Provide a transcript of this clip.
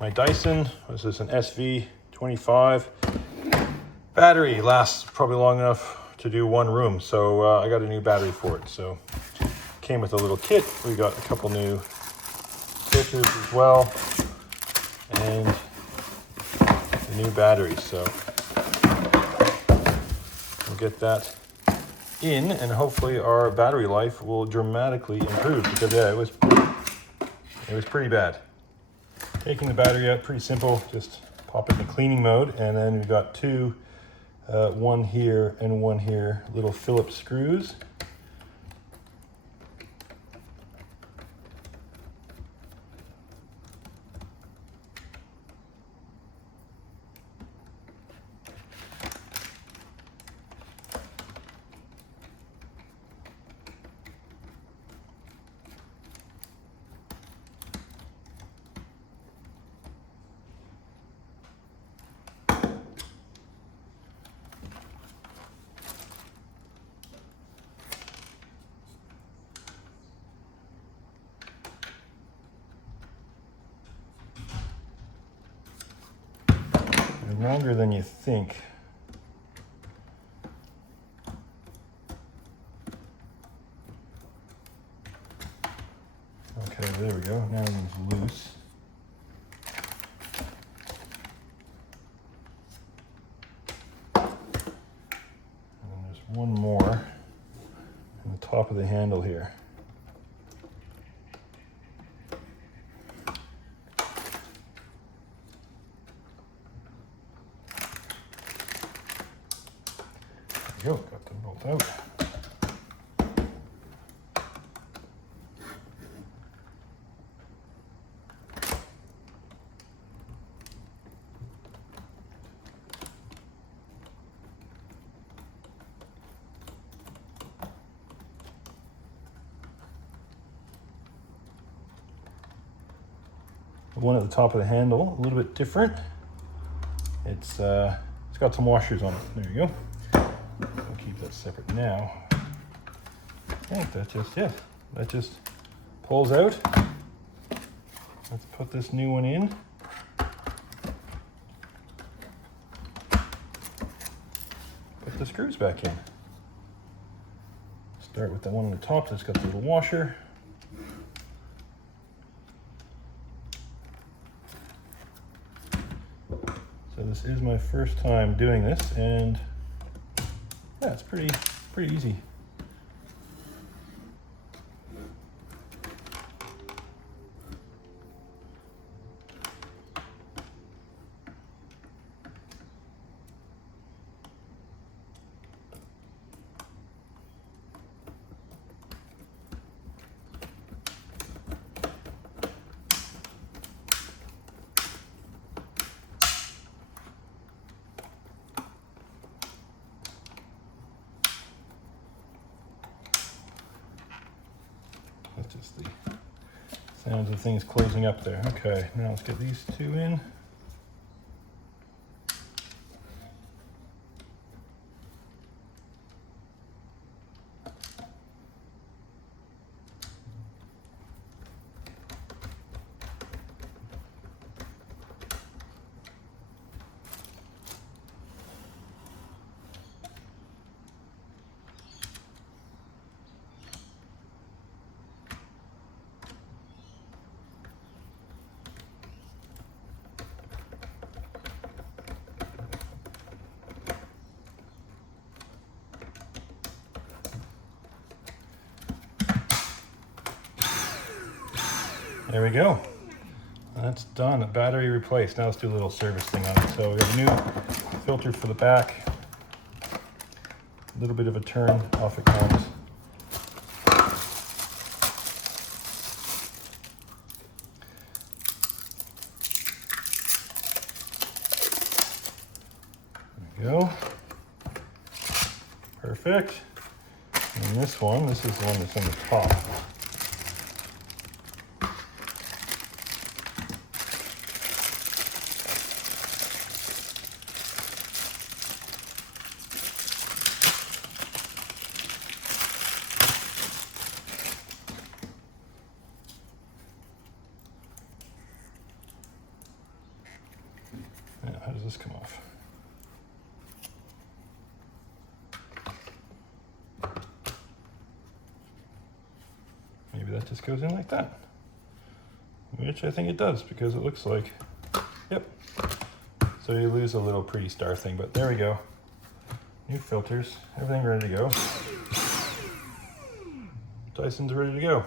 My Dyson, this is an SV25. Battery lasts probably long enough to do one room, so I got a new battery for it. So came with a little kit. We got a couple new filters as well, and a new battery. So we'll get that in, and hopefully our battery life will dramatically improve, because yeah, it was pretty bad. Taking the battery out, pretty simple. Just pop it in cleaning mode, and then we've got two, one here and one here, little Phillips screws. Longer than you think. Okay, there we go. Now everything's loose. And then there's one more on the top of the handle here. There we go, got them both out. The one at the top of the handle, a little bit different. It's got some washers on it. There you go. I'll keep that separate now. I think that just pulls out. Let's put this new one in. Put the screws back in. Start with the one on the top that's got the little washer. So this is my first time doing this, and yeah, it's pretty easy. That's just the sounds of things closing up there. Okay, now let's get these two in. There we go. That's done. Battery replaced. Now let's do a little service thing on it. So we got a new filter for the back. A little bit of a turn, off it comes. There we go. Perfect. And this is the one that's on the top. this come off? Maybe that just goes in like that. Which I think it does, because it looks like, yep. So you lose a little pretty star thing, but there we go. New filters, everything ready to go. Dyson's ready to go.